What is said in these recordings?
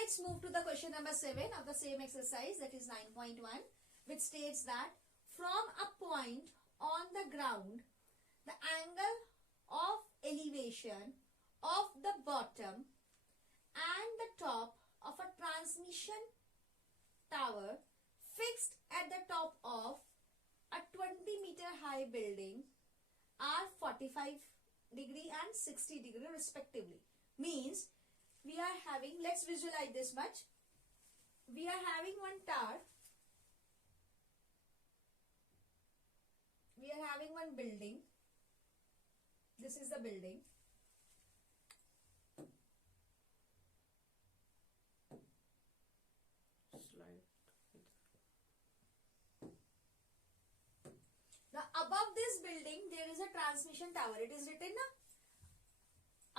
let's move to the question number 7 of the same exercise, that is 9.1, which states that from a point on the ground, the angle of elevation of the bottom and the top of a transmission tower fixed at the top of a 20-meter high building are 45 degree and 60 degree respectively. Means we are having, let's visualize this much. We are having one tower. We are having one building. This is the building. Slide. Now above this building there is a transmission tower. It is written na?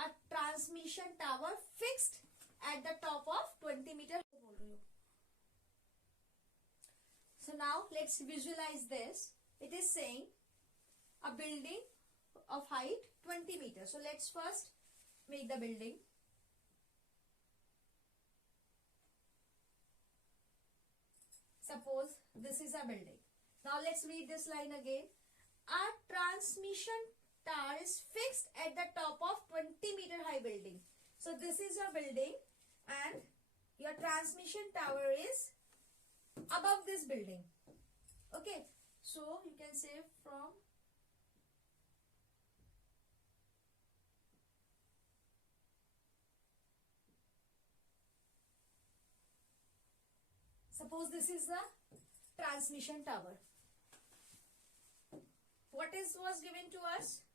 A transmission tower fixed at the top of 20 meter. So now let's visualize this. It is saying a building of height 20 meters. So let's first make the building. Suppose this is a building. Now let's read this line again. A transmission tower is fixed at the top of 20 meter high building. So this is your building and your transmission tower is above this building. Okay. So you can say from suppose this is the transmission tower. What was given to us?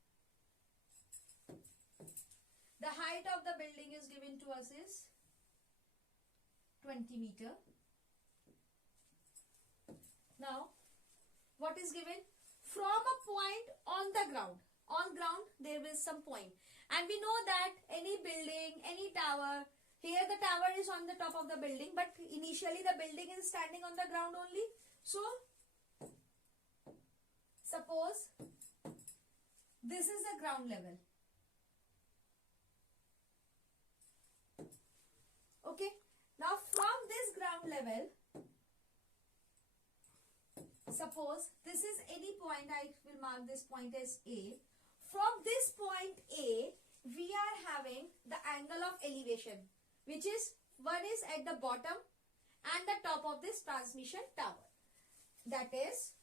The height of the building is given to us is 20 meter. Now, what is given? From a point on the ground. On ground, there is some point. And we know that any building, any tower, here the tower is on the top of the building, but initially the building is standing on the ground only. So, suppose this is the ground level. Okay. Now from this ground level, suppose this is any point, I will mark this point as A. From this point A, we are having the angle of elevation, which is one is at the bottom and the top of this transmission tower. That is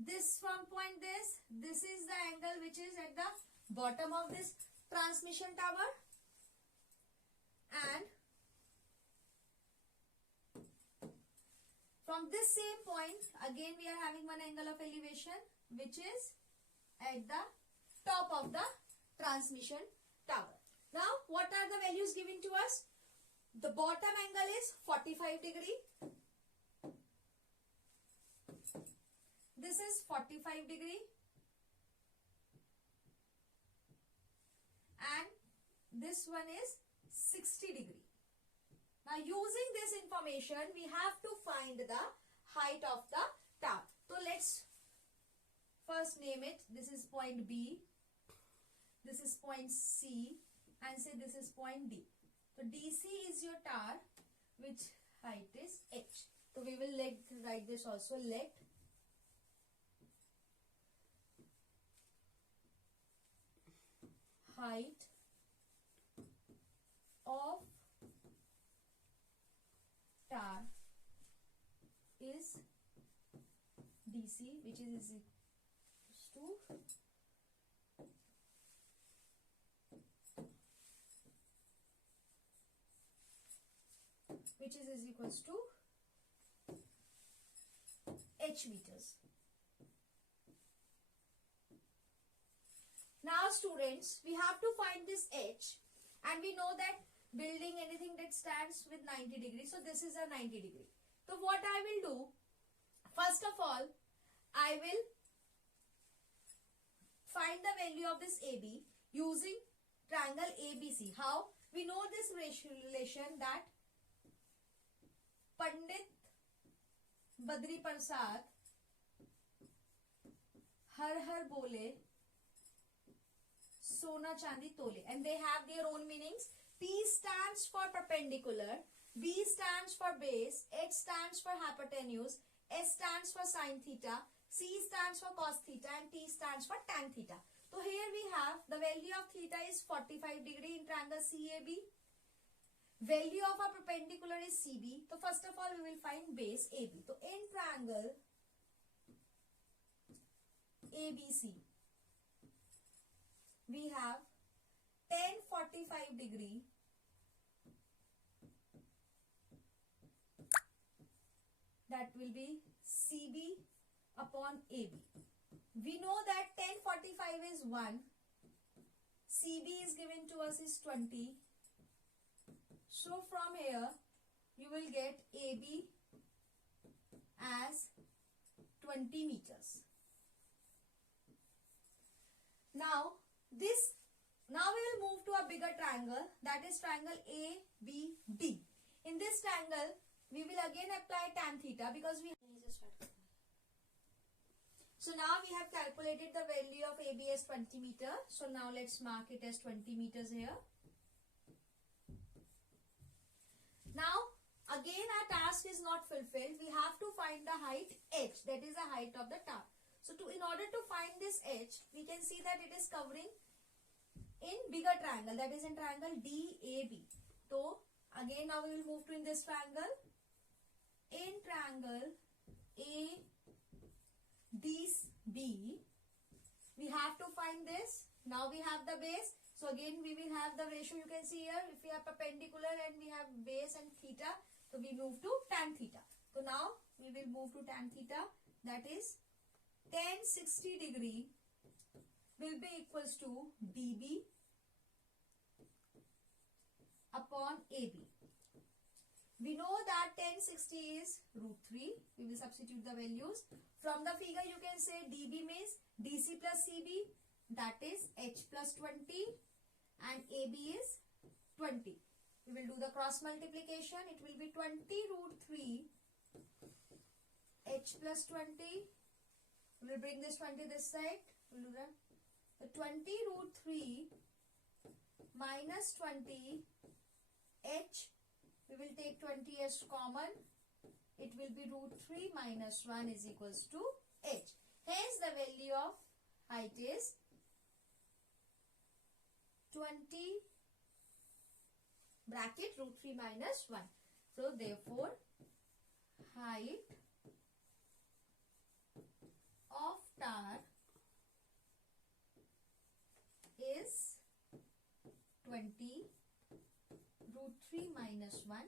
this from point this is the angle which is at the bottom of this transmission tower, and from this same point again we are having one angle of elevation which is at the top of the transmission tower. Now what are the values given to us? The bottom angle is 45 degree. This is 45 degree. And this one is 60 degree. Now using this information, we have to find the height of the tower. So let's first name it. This is point B. This is point C. And say this is point D. So DC is your tower, which height is H. So we will write this also. Let height of tower is DC, which is equals to H meters. Now students, we have to find this H, and we know that building anything that stands with 90 degrees. So this is a 90 degree. So what I will do, first of all, I will find the value of this AB using triangle ABC. How? We know this relation that Pandit Badri Prasad हर हर बोले 100 Sona, Chandi, Tole. And they have their own meanings. P stands for perpendicular, B stands for base, H stands for hypotenuse, S stands for sine theta, C stands for cos theta, and T stands for tan theta. So here we have the value of theta is 45 degree in triangle CAB. Value of a perpendicular is CB. So first of all we will find base AB. So in triangle ABC we have tan 45 degree that will be CB upon AB. We know that tan 45 is 1. CB is given to us is 20. So from here you will get AB as 20 meters. Now we will move to a bigger triangle, that is triangle ABD. In this triangle we will again apply tan theta because we so now we have calculated the value of AB as 20 meter. So now let's mark it as 20 meters here. Now again our task is not fulfilled. We have to find the height h, that is the height of the tower. So in order to find this h, we can see that it is covering in bigger triangle, that is in triangle DAB. So again now we will move to in this triangle. In triangle ADB we have to find this. Now we have the base. So again we will have the ratio, you can see here, if we have perpendicular and we have base and theta, so we move to tan theta. So now we will move to tan theta, that is tan 60 degree will be equals to DB upon AB. We know that tan 60 is root 3. We will substitute the values. From the figure you can say DB means DC plus CB, that is H plus 20 and AB is 20. We will do the cross multiplication. It will be 20 root 3 H plus 20. We will bring this 20 this side. We will do that. So 20 root 3 minus 20 H. We will take 20 as common. It will be root 3 minus 1 is equals to H. Hence the value of height is 20 bracket root 3 minus 1. So therefore height of tower is 20 root 3 minus 1